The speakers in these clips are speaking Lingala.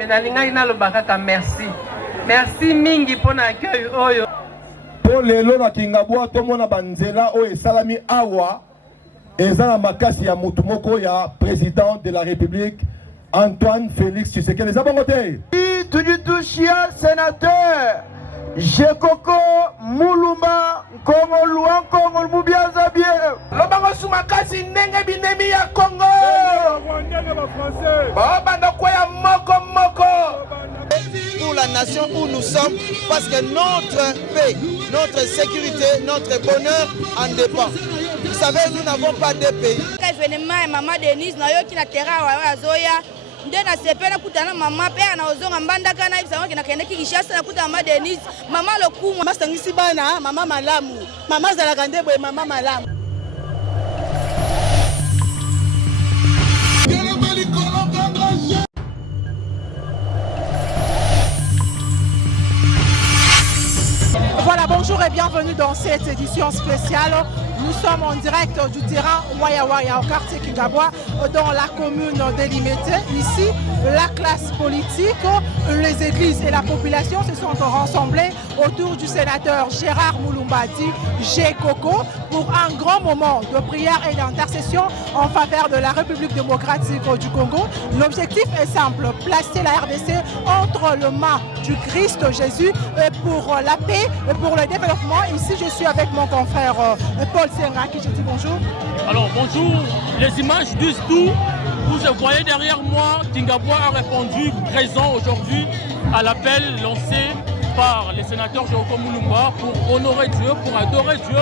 mais nalingai na lobaka merci. Merci mingi pona accueil oyo. Pour lelo na Kingabwa tomona banzela oyo salami awa ezana makasi ya mutu moko ya président de la République Antoine Félix Tshisekedi. Zabongote. Tujutushia sénateur Jekoko Mulumba Kongo Luan Kongo Mubiaza bien. Lobango sumakasi ndenge binemi ya Congo. Banda kwa ya moko moko. Pour la nation où nous sommes, parce que notre paix, notre sécurité, notre bonheur en dépend. Vous savez, nous n'avons pas de pays. Événement maman Denise na yo ki na terrain wa Zoya. Nde na sepena kutana mama pe na ozonga mbanda kana ibisa ngo na kende kishasa na kutana mama Denise, mama lokumu, masangisi bana, mama malamu. Mama zalaka ndebwe mama malamu. Voilà, bonjour et bienvenue dans cette édition spéciale. Nous sommes en direct du terrain Waya Waya au quartier Kingabwa dans la commune délimitée. Ici, la classe politique, les églises et la population se sont rassemblés autour du sénateur Gérard Mulumbadi Jekoko pour un grand moment de prière et d'intercession en faveur de la République démocratique du Congo. L'objectif est simple, placer la RDC entre les mains du Christ Jésus pour la paix et pour le développement. Ici, je suis avec mon confrère Paul Senga qui je dis bonjour. Alors bonjour, les images disent tout. Vous voyez derrière moi, Kingabwa a répondu présent aujourd'hui à l'appel lancé par les sénateurs Jérôme Mulumba pour honorer Dieu, pour adorer Dieu,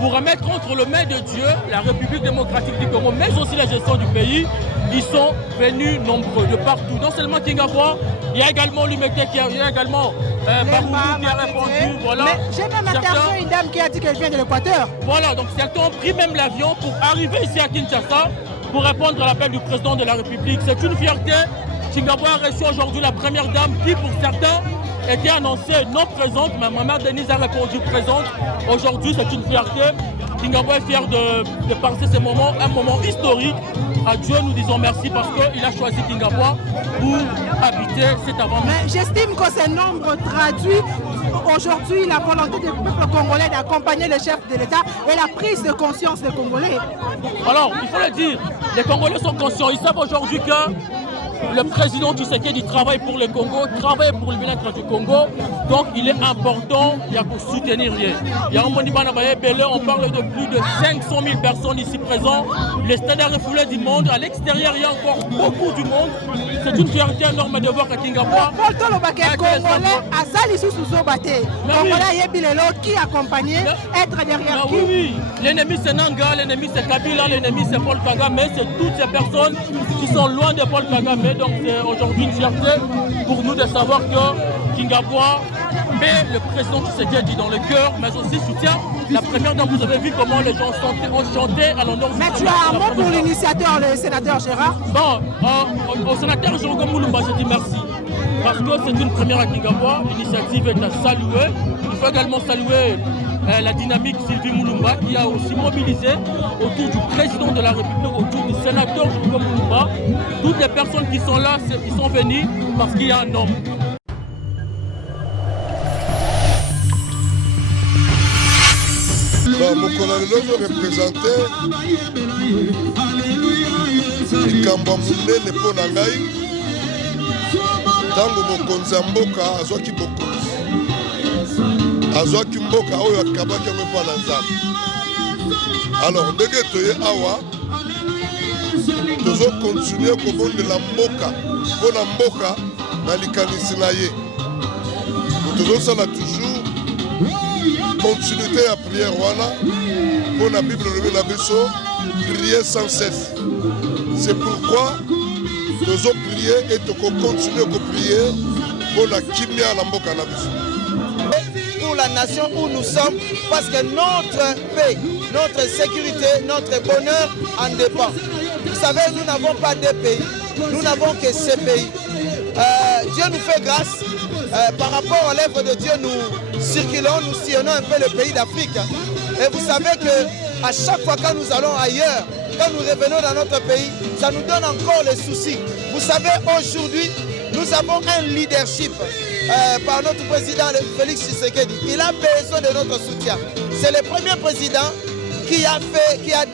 pour remettre entre les mains de Dieu la République démocratique du Congo, mais aussi la gestion du pays. Ils sont venus nombreux de partout. Non seulement Kingabwa, il y a également Lumete, il y a également Baroumou qui a répondu. Voilà. J'ai même interviewé une dame qui a dit qu'elle vient de l'Équateur. Voilà, donc certains ont pris même l'avion pour arriver ici à Kinshasa pour répondre à l'appel du président de la République. C'est une fierté. Kingabwa a reçu aujourd'hui la première dame qui, pour certains, était annoncée non présente, mais Maman Denise a répondu présente. Aujourd'hui, c'est une fierté. Kingabwa est fier de passer ce moment, un moment historique. À Dieu, nous disons merci parce qu'il a choisi Kingabwa pour habiter cet avant-midi. Mais j'estime que ce nombre traduit aujourd'hui la volonté du peuple congolais d'accompagner le chef de l'État et la prise de conscience des Congolais. Alors, il faut le dire, les Congolais sont conscients. Ils savent aujourd'hui que le président Tshisekedi travaille pour le Congo, travaille pour le bien-être du Congo. Donc il est important pour soutenir rien. Il y a un on parle de plus de 500 000 personnes ici présentes. Les stades est refoulé du monde. À l'extérieur, il y a encore beaucoup du monde. C'est une fierté énorme de voir que Kingabwa. Qui accompagné, être derrière qui. Oui. L'ennemi c'est Nanga, l'ennemi c'est Kabila, l'ennemi c'est Paul Kagame, mais c'est toutes ces personnes qui sont loin de Paul Kagame. Donc c'est aujourd'hui une fierté pour nous de savoir que Kingabwa met le président Tshisekedi dans le cœur, mais aussi soutient la première dame. Vous avez vu comment les gens ont chanté à l'honneur du président. Mais tu as un mot pour l'initiateur, le sénateur Gérard? Bon, au sénateur Jérôme Mulumba, je dis merci. Parce que c'est une première à Kingabwa, l'initiative est à saluer. Il faut également saluer la dynamique Sylvie Mulumba qui a aussi mobilisé autour du président de la République, autour du sénateur Jérôme Mulumba. Toutes les personnes qui sont là, ils sont venus parce qu'il y a un homme. Mon colonel représenté likambo monene mpo na ngai ntango mokonzi ya mboka azwaki bokonzi azwaki mboka oyo akabaki yango mpo na nzambe. Alors ndenge toye awa tozokontinue kobondela mboka mpo na mboka na likanisi na ye. Tozosala toujours continuité ya prière wana mpo na Bible lobi na biso prier sans cesse. C'est pourquoi nous avons prié et nous continuons à prier pour la kimia na mboka na biso. Pour la nation où nous sommes, parce que notre paix, notre sécurité, notre bonheur en dépend. Vous savez, nous n'avons pas de pays, nous n'avons que ces pays. Dieu nous fait grâce. Par rapport à l'œuvre de Dieu, nous circulons, nous sillonnons un peu le pays d'Afrique. Et vous savez qu'à chaque fois que nous allons ailleurs, quand nous revenons dans notre pays, ça nous donne encore les soucis. Vous savez, aujourd'hui, Nous avons un leadership par notre président Félix Tshisekedi. Il a besoin de notre soutien. C'est le premier président qui a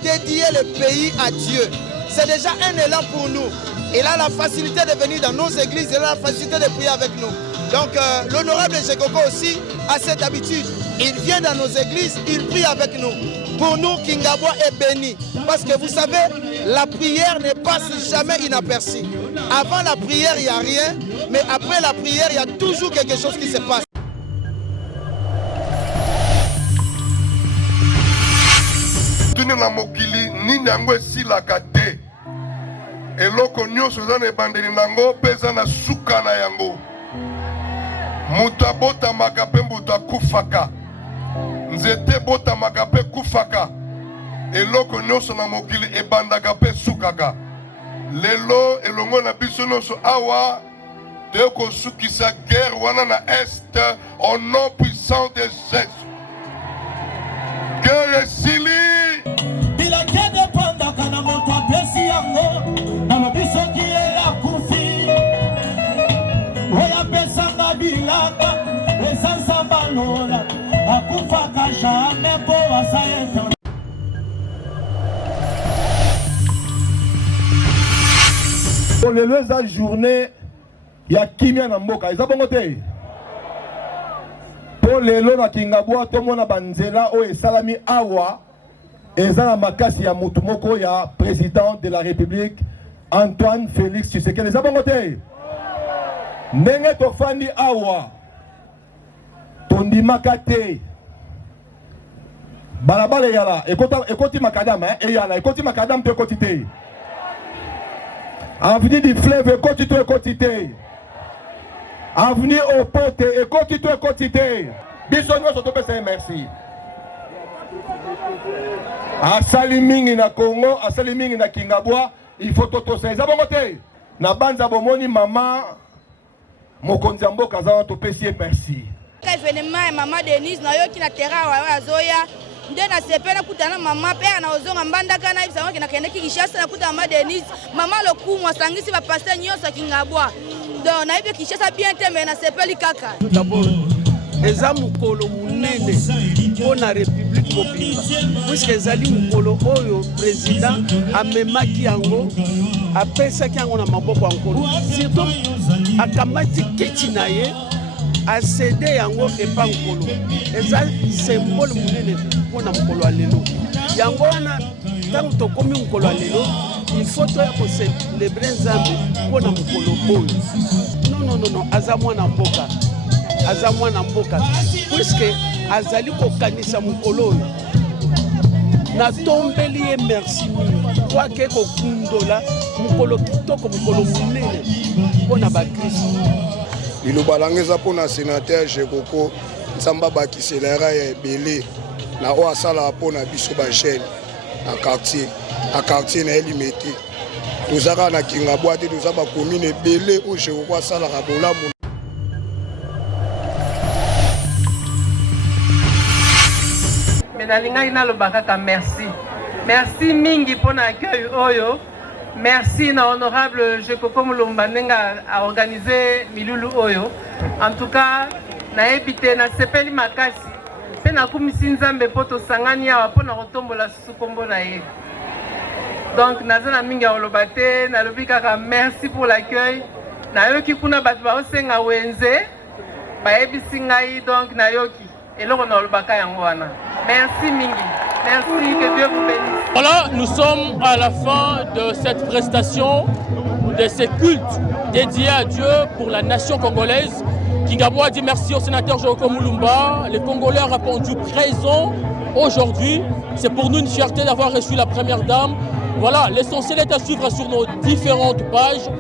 dédié le pays à Dieu. C'est déjà un élan pour nous. Il a la facilité de venir dans nos églises, il a la facilité de prier avec nous. Donc l'honorable Jekoko aussi a cette habitude. Il vient dans nos églises, il prie avec nous. Pour nous, Kingabwa est béni. Parce que vous savez, la prière ne passe jamais inaperçue. Avant la prière, il n'y a rien. Mais après la prière, il y a toujours quelque chose qui se passe. Na mokili nini yango esilaka te eloko nyonso eza na ebandeli nango mpe eza na suka na yango moto abotamaka mpe moto akufaka nzete ebotamaka mpe kufaka eloko nyonso na mokili ebandaka mpe sukaka lelo elongo na biso nyonso awa te kosukisa guerre wana na este au nom puissant de Jésus. Guerre esili Pour les deux journées, il y a Kimia Namboka. Ils ont bon côté. Pour les lois na Kingabwa, tout le monde a banzela o et salami awa. Et ça, la makasi ya mutumoko ya président de la République Antoine Félix Tshisekedi. Ils ont bon côté. Nenge tofandi awa. Tondi makate. Balabale yala. Ekoti makadam, hein. Yala. Ekoti makadam te ekotite. Avenue du fleuve, ekotite ekotite. Avenue au pote, ekotite ekotite. Bisonyo sotopesa merci. Asali mingi na Congo, asali mingi na Kingabwa, il faut totosa. Eza bongo te. Na banza bomoni mama mokonzi ya mboka za topesi merci. Événement ya mama Denise na yoki na terrain wa azoya nde na sepena kutana mama pe na ozonga mbandaka na ibisa ngoki na kende Kinshasa na kuta mama Denise mama lokumu asangisi ba pasteur nyonso Kingabwa donc na ibe Kinshasa bien te mais na sepeli kaka d'abord eza mukolo munene pona république mobimba puisque ezali mukolo oyo président amemaki yango apesaki yango na maboko ya nkolo surtout akamati kiti na ye acede yango epa nkolo eza symbole munene mpona mokolo ya lelo yango wana ntango tokomi mokolo ya lelo il faut toya kocelebre nzambe mpona mokolo oyo non aza mwana mboka puisque azali kokanisa mokolo oyo natombeli ye merci mingi po ake kokundola mokolo kitoko mokolo munene mpona bakristo liloba lange eza mpona sénateur Jekoko nzambe abakisela ya ebele na oyo asalaka mpona biso bajeune na quartier na ye limete tozaka na Kingabwa te toza bakomine ebele oyo Jekoko asalaka bolamu. Nalingai nalobaka kaka merci mingi mpona accueil oyo. Merci na honorable Jekoko Mulumba ndenga a organisé milulu oyo. En tout cas, na ebité na sepeli makasi. Pe na kumisi nzambe poto sangani awa pona kotombola susu kombo na ye. Donc nazana mingi olobate na lobi kaka merci pour l'accueil. Na yoki kuna batu ba osenga wenze. Ba ebisi ngai donc na yoki. Eloko na olobaka yango wana. Merci mingi. Merci, que Dieu vous bénisse. Voilà, nous sommes à la fin de cette prestation, de ce culte dédié à Dieu pour la nation congolaise. Kingabwa dit merci au sénateur Jekoko Mulumba. Les Congolais ont répondu présent aujourd'hui. C'est pour nous une fierté d'avoir reçu la première dame. Voilà, l'essentiel est à suivre sur nos différentes pages.